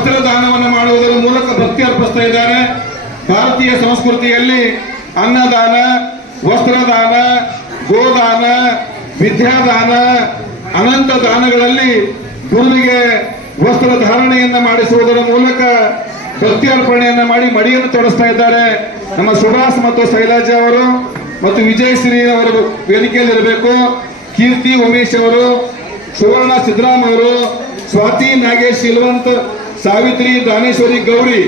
ವಸ್ತ್ರದಾನವನ್ನು ಮಾಡುವುದರ ಮೂಲಕ ಭಕ್ತಿ ಅರ್ಪಿಸ್ತಾ ಇದ್ದಾರೆ. ಭಾರತೀಯ ಸಂಸ್ಕೃತಿಯಲ್ಲಿ ಅನ್ನದಾನ, ವಸ್ತ್ರದಾನ, ಗೋದಾನ, ವಿದ್ಯಾದಾನ, ಅನಂತ ದಾನಗಳಲ್ಲಿ ಗುರುವಿಗೆ ವಸ್ತ್ರ ಧಾರಣೆಯನ್ನು ಮಾಡಿಸುವುದರ ಮೂಲಕ ಭಕ್ತಿ ಅರ್ಪಣೆಯನ್ನು ಮಾಡಿ ಮಡಿಯನ್ನು ತೊಡಸ್ತಾ ಇದ್ದಾರೆ. ನಮ್ಮ ಸುಭಾಷ್ ಮತ್ತು ಶೈಲಾಜ ಅವರು ಮತ್ತು ವಿಜಯಶ್ರೀ ಅವರು ವೇದಿಕೆಯಲ್ಲಿ ಇರಬೇಕು. ಕೀರ್ತಿ ಉಮೇಶ್ ಅವರು, ಸುವರ್ಣ ಸಿದ್ದರಾಮ್ ಅವರು, ಸ್ವಾತಿ ನಾಗೇಶ್ ಶಿಲ್ವಂತ್ ಸಾವಿತ್ರಿ, ದಾನೇಶ್ವರಿ, ಗೌರಿ,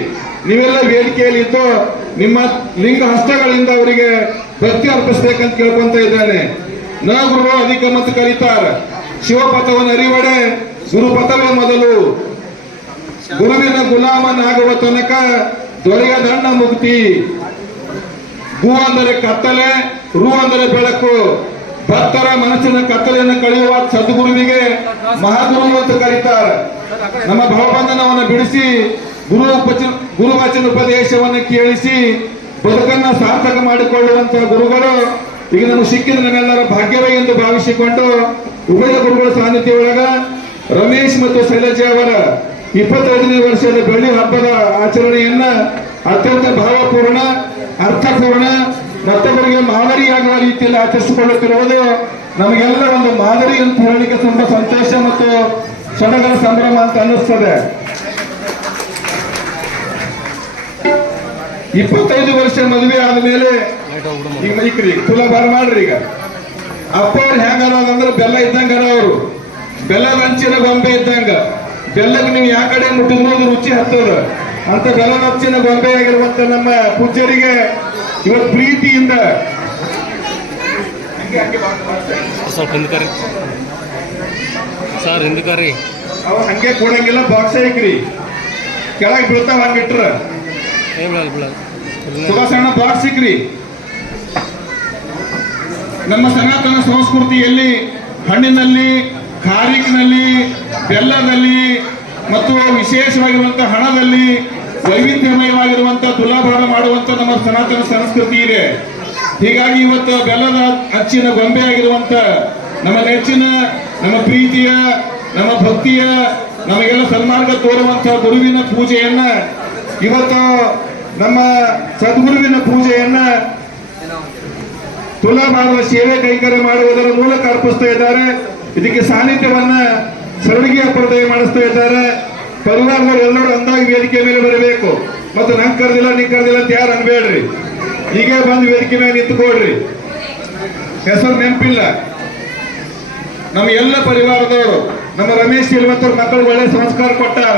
ನೀವೆಲ್ಲ ವೇದಿಕೆಯಲ್ಲಿ ಇದ್ದು ನಿಮ್ಮ ಲಿಂಗ ಹಸ್ತಗಳಿಂದ ಅವರಿಗೆ ಭಕ್ತಿ ಅರ್ಪಿಸ್ಬೇಕಂತ ಕೇಳ್ಕೊಂತ ಇದ್ದಾನೆ. ನ ಗುರು ಅಧಿಕ ಮತ್ತು ಕರೀತಾರ ಶಿವಪಥವನ್ನು ಅರಿವಡೆ, ಗುರುಪಥವೇ ಮೊದಲು. ಗುರುವಿನ ಗುಲಾಮನಾಗುವ ತನಕ ದೊರೆಯ ದಂಡ ಮುಕ್ತಿ. ಗು ಅಂದರೆ ಕತ್ತಲೆ, ರು ಅಂದರೆ ಬೆಳಕು. ಭಕ್ತರ ಮನಸ್ಸಿನ ಕತ್ತಲೆಯನ್ನು ಕಳೆಯುವ ಸದ್ಗುರುವಿಗೆ ಮಹಾಗುರು ಅಂತ ಕರೀತಾರೆ. ನಮ್ಮ ಭವಬಂಧನವನ್ನು ಬಿಡಿಸಿ ಗುರು ಗುರುವಚನ ಉಪದೇಶವನ್ನು ಕೇಳಿಸಿ ಬದುಕನ್ನ ಸಾರ್ಥಕ ಮಾಡಿಕೊಳ್ಳುವಂತಹ ಗುರುಗಳು, ಈಗ ನಮಗೆ ಸಿಕ್ಕಿದ ನಮ್ಮೆಲ್ಲರ ಭಾಗ್ಯವೇ ಎಂದು ಭಾವಿಸಿಕೊಂಡು ಉಭಯ ಗುರುಗಳ ಸಾನ್ನಿಧ್ಯ ಒಳಗ ರಮೇಶ್ ಮತ್ತು ಶೈಲಜಾ ಅವರ ಇಪ್ಪತ್ತೈದನೇ ವರ್ಷದ ಬೆಳ್ಳಿ ಹಬ್ಬದ ಆಚರಣೆಯನ್ನ ಅತ್ಯಂತ ಭಾವಪೂರ್ಣ, ಅರ್ಥಪೂರ್ಣ ಮಾದರಿಯಾಗುವ ರೀತಿಯಲ್ಲಿ ಆಚರಿಸಿಕೊಳ್ಳುತ್ತಿರುವುದು ನಮಗೆಲ್ಲ ಒಂದು ಮಾದರಿ ಅಂತ ಹೇಳಲಿಕ್ಕೆ ತುಂಬಾ ಸಂತೋಷ ಮತ್ತು ಸಡಗರ ಸಂಭ್ರಮ ಅಂತ ಅನ್ನಿಸ್ತದೆ. ಇಪ್ಪತ್ತೈದು ವರ್ಷ ಮದುವೆ ಆದ ಮೇಲೆ ಈಗ ಮೈಕ್ರಿ ತುಲಾಭಾರ ಮಾಡ್ರಿ ಈಗ. ಅಪ್ಪ ಅವ್ರು ಹೆಂಗಾರ ಬೆಲ್ಲ ಇದ್ದಂಗ ಅವರು. ಬೆಲ್ಲ ಹಂಚಿನ ಗೊಂಬೆ ಇದ್ದಂಗ. ಬೆಲ್ಲಕ್ಕೆ ನೀವು ಯಾವ ಕಡೆ ಮುಟ್ಟಿದ್ರು ರುಚಿ ಹತ್ತದ. ಅಂತ ಬೆಲ್ಲ ಹಂಚಿನ ಗೊಂಬೆ ಆಗಿರುವಂತ ನಮ್ಮ ಪೂಜ್ಯರಿಗೆ ಇವತ್ತು ಪ್ರೀತಿಯಿಂದ. ಸ್ವಲ್ಪ ಹಿಂದಕರಿ. ಸರ್ ಹಿಂದಕರಿ. ಅವ ಹಂಗೆ ಕೊಡಂಗಿಲ್ಲ ಬಾಕ್ಸ್ ಐಕ್ರಿ ಕೆಳಗೆ ಬೀಳ್ತಾವ ಹಂಗಿಟ್ರ ಸಣ್ಣ ಬಿಡಲ್ಲ ಬಿಡಲ್ಲ. ಸುಖಸಣ್ಣ ಬಾಕ್ಸ್ ಸಿಕ್ರಿ ನಮ್ಮ ಸನಾತನ ಸಂಸ್ಕೃತಿಯಲ್ಲಿ ಹಣ್ಣಿನಲ್ಲಿ ಖಾರಿಕ್ನಲ್ಲಿ ಬೆಲ್ಲದಲ್ಲಿ ಮತ್ತು ವಿಶೇಷವಾಗಿರುವಂತಹ ಹಣದಲ್ಲಿ ವೈವಿಧ್ಯಮಯವಾಗಿರುವಂತಹ ತುಲಾಭಾರ ಮಾಡುವಂತ ನಮ್ಮ ಸನಾತನ ಸಂಸ್ಕೃತಿ ಇದೆ. ಹೀಗಾಗಿ ಇವತ್ತು ಬೆಲ್ಲದ ಅಚ್ಚಿನ ಗೊಂಬೆ ಆಗಿರುವಂತ ನಮ್ಮ ನೆಚ್ಚಿನ, ನಮ್ಮ ಪ್ರೀತಿಯ, ನಮ್ಮ ಭಕ್ತಿಯ, ನಮಗೆಲ್ಲ ಸನ್ಮಾರ್ಗ ತೋರುವಂತಹ ಗುರುವಿನ ಪೂಜೆಯನ್ನ ಇವತ್ತು ನಮ್ಮ ಸದ್ಗುರುವಿನ ಪೂಜೆಯನ್ನ ಮಾಡುವ ಸೇವೆ ಕೈಂಕರ್ಯ ಮಾಡುವುದರ ಮೂಲಕ ಅರ್ಪಿಸ್ತಾ ಇದ್ದಾರೆ. ಇದಕ್ಕೆ ಸಾನ್ನಿಧ್ಯವನ್ನ ಸರಣಿಗೆ ಪರದೆ ಮಾಡಿಸ್ತಾ ಇದ್ದಾರೆ. ಪರಿವಾರದವರು ಎಲ್ಲರೂ ಅಂದಾಗಿ ವೇದಿಕೆ ಮೇಲೆ ಬರಬೇಕು. ಮತ್ತು ನಂಗೆ ಕರೆದಿಲ್ಲ ನೀವು ಕರೆದಿಲ್ಲ ಅಂತ ಯಾರು ಅನ್ಬೇಡ್ರಿ? ಹೀಗೆ ಬಂದು ವೇದಿಕೆ ಮೇಲೆ ನಿಂತ್ಕೊಳ್ರಿ. ಹೆಸರು ನೆನಪಿಲ್ಲ. ನಮ್ಮ ಎಲ್ಲ ಪರಿವಾರದವರು, ನಮ್ಮ ರಮೇಶ್ ಶಿಲ್ವಂತವ್ರ ಮಕ್ಕಳು ಒಳ್ಳೆ ಸಂಸ್ಕಾರ ಕೊಟ್ಟಾರ.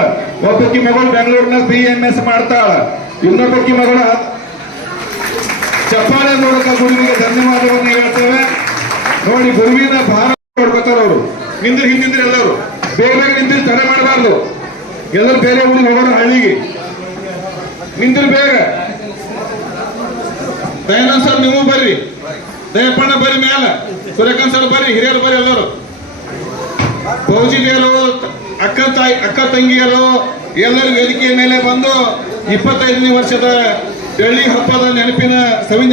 ಒಬ್ಬಕ್ಕಿ ಮಗಳು ಬೆಂಗಳೂರಿನ ಬಿ ಎಂ ಎಸ್ ಮಾಡ್ತಾಳ. ಇನ್ನೊಬ್ಬಕ್ಕಿ ಮಗಳ ಚಪ್ಪಾಳೆ ಮೂಲಕ ಗುರುವಿಗೆ ಧನ್ಯವಾದವನ್ನು ಹೇಳ್ತೇವೆ. ನೋಡಿ, ಗುರುವಿನ ಭಾರ ನೋಡ್ಕೋತಾರ ಅವರು. ನಿಂದ್ರೆ ಹಿಂದಿಂದ್ರೆ ಎಲ್ಲರೂ. ಬೇಗ ಬೇಗ ನಿಂತ್ರೆ ತಡೆ ಮಾಡಬಾರ್ದು. ಎಲ್ಲರೂ ಬೇರೆ ಊರಿಗೆ ಹೋಗೋಣ ಹಳ್ಳಿಗೆ. ನಿಂದ್ರೆ ಬೇಗ. ದಯಾನಂದ್ ಸರ್, ನೀವು ಬರ್ರಿ. ದಯಪ್ಪಣ್ಣ ಬರ್ರಿ ಮ್ಯಾಲ. ಸೂರ್ಯಕಾಂತ್ ಸರ್ ಬರ್ರಿ, ಹಿರಿಯರು ಬರ್ರಿ ಎಲ್ಲರೂ. ಫೌಜಿದಿಯರು ಅಕ್ಕ ತಾಯಿ, ಅಕ್ಕ ತಂಗಿಯರು ಎಲ್ಲರೂ ವೇದಿಕೆಯ ಮೇಲೆ ಬಂದು ಇಪ್ಪತ್ತೈದನೇ ವರ್ಷದ ಬೆಳ್ಳಿ ಹಬ್ಬದ ನೆನಪಿನ ಸವಿ